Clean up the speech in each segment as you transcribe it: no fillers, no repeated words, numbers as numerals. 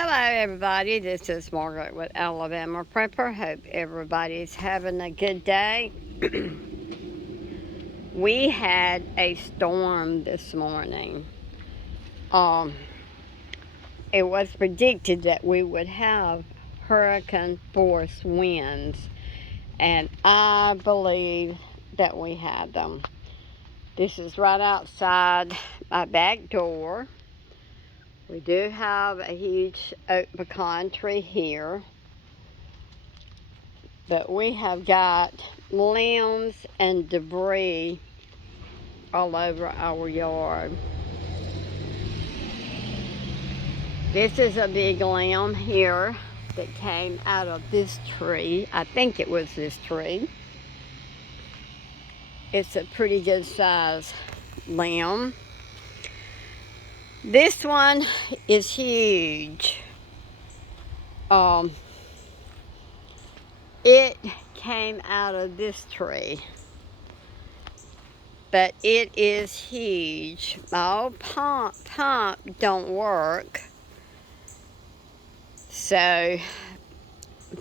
Hello, everybody. This is Margaret with Alabama Prepper. Hope everybody's having a good day. We had a storm this morning. It was predicted that we would have hurricane force winds, and I believe that we had them. This is right outside my back door. We do have a huge oak pecan tree here, but we have got limbs and debris all over our yard. This is a big limb here that came out of this tree. I think it was this tree. It's a pretty good size limb. This one is huge. It came out of this tree, but it is huge. My old pump don't work, so,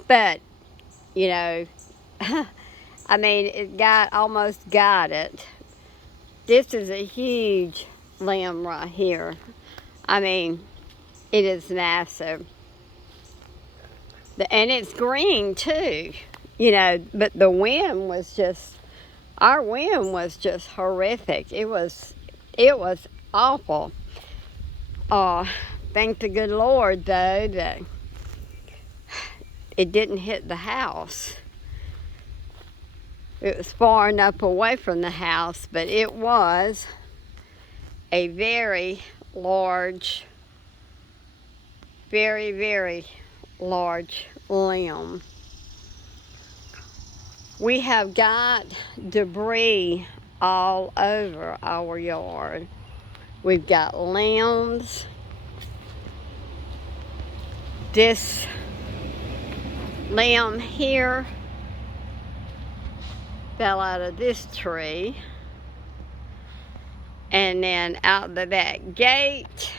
but you know, I mean, almost got it. This is a huge limb right here. I mean, it is massive. And it's green too, but the wind was just, our wind was just horrific. It was awful. Thank the good Lord, though, that it didn't hit the house. It was far enough away from the house, but it was a very large, very, very large limb. We have got debris all over our yard. We've got limbs. This limb here fell out of this tree. And then out the back gate,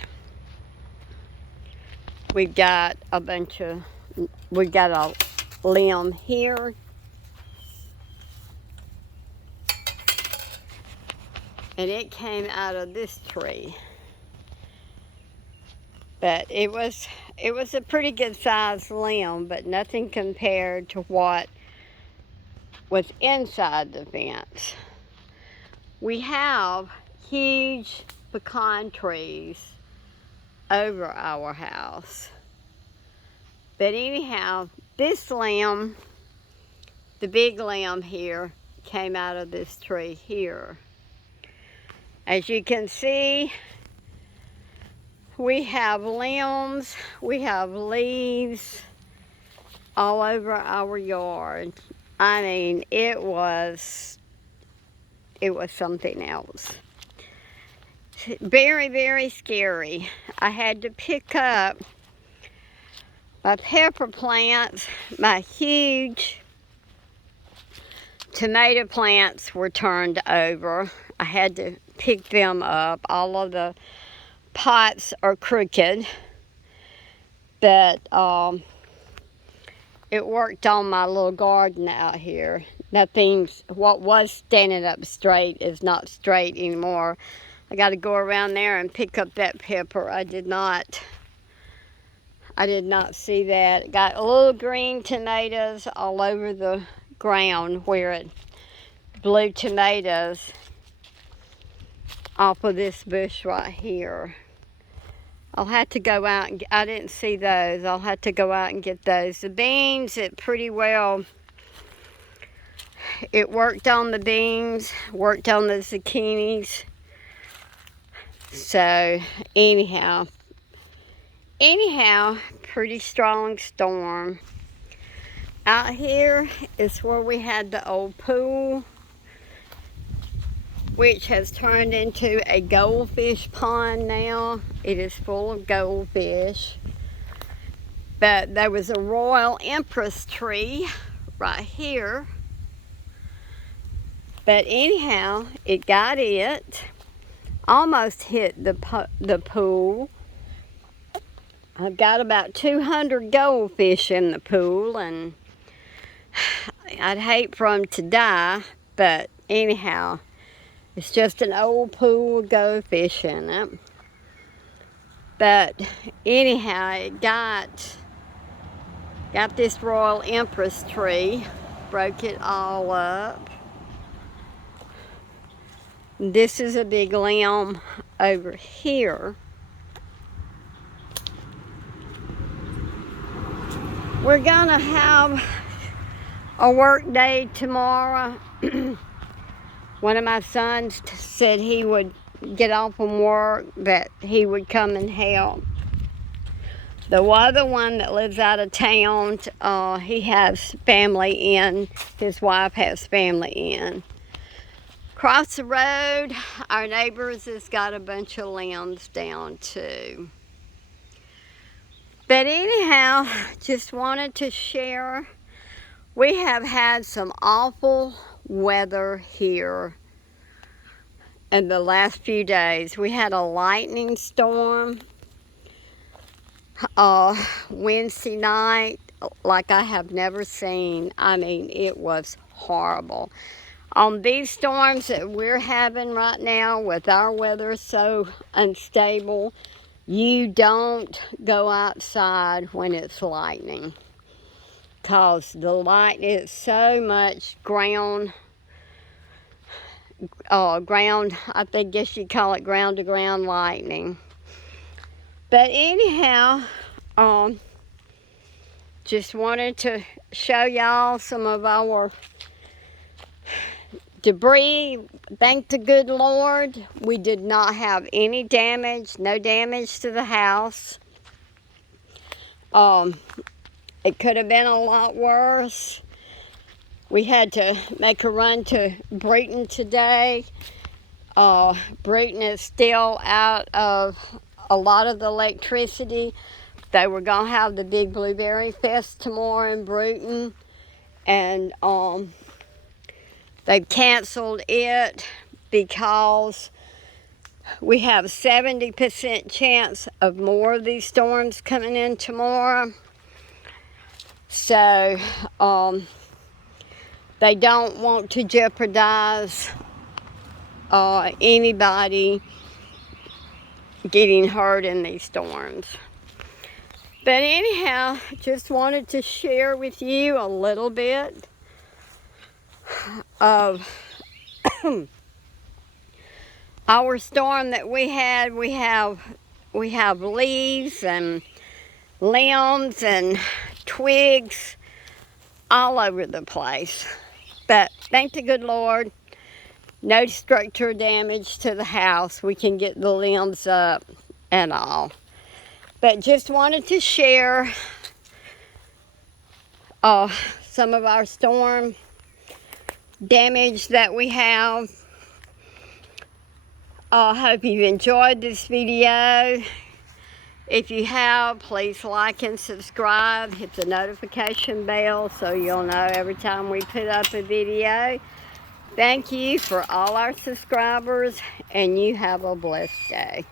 we've got a limb here. And it came out of this tree. But it was a pretty good sized limb, but nothing compared to what was inside the fence. We have huge pecan trees over our house. But anyhow, this limb, the big limb here, came out of this tree here. As you can see, we have limbs, we have leaves all over our yard. I mean, it was something else. Very, very scary. I had to pick up my pepper plants. My huge tomato plants were turned over. I had to pick them up. All of the pots are crooked, but it worked on my little garden out here. What was standing up straight is not straight anymore. I got to go around there and pick up that pepper. I did not see that. Got a little green tomatoes all over the ground where it blew tomatoes off of this bush right here. I'll have to go out and I didn't see those. I'll have to go out and get those. The beans, it pretty well, it worked on the beans, worked on the zucchinis. So anyhow, pretty strong storm. Out here is where we had the old pool, which has turned into a goldfish pond now. It is full of goldfish. But there was a Royal Empress tree right here. But anyhow, it got it. Almost hit the pool. I've got about 200 goldfish in the pool, and I'd hate for them to die, but anyhow, it's just an old pool with goldfish in it. But anyhow, it got this Royal Empress tree, broke it all up. This is a big limb over here. We're gonna have a work day tomorrow. One of my sons said he would get off from work, that he would come and help. The other one that lives out of town, he has family in. His wife has family in. Across the road, our neighbors has got a bunch of limbs down too. But anyhow, just wanted to share. We have had some awful weather here in the last few days. We had a lightning storm Wednesday night like I have never seen. I mean, it was horrible. On these storms that we're having right now with our weather so unstable, you don't go outside when it's lightning, because the lightning is so much ground, I guess you call it ground-to-ground lightning. But anyhow, just wanted to show y'all some of our debris. Thank the good Lord, we did not have any damage, no damage to the house. It could have been a lot worse. We had to make a run to Bruton today. Bruton is still out of a lot of the electricity. They were gonna have the big Blueberry Fest tomorrow in Bruton, and they've canceled it because we have a 70% chance of more of these storms coming in tomorrow. So they don't want to jeopardize anybody getting hurt in these storms. But anyhow, just wanted to share with you a little bit of our storm that we had. We have leaves and limbs and twigs all over the place. But thank the good Lord, no structural damage to the house. We can get the limbs up and all. But just wanted to share some of our storm damage that we have. I hope you've enjoyed this video. If you have, please like and subscribe. Hit the notification bell so you'll know every time we put up a video. Thank you for all our subscribers, and you have a blessed day.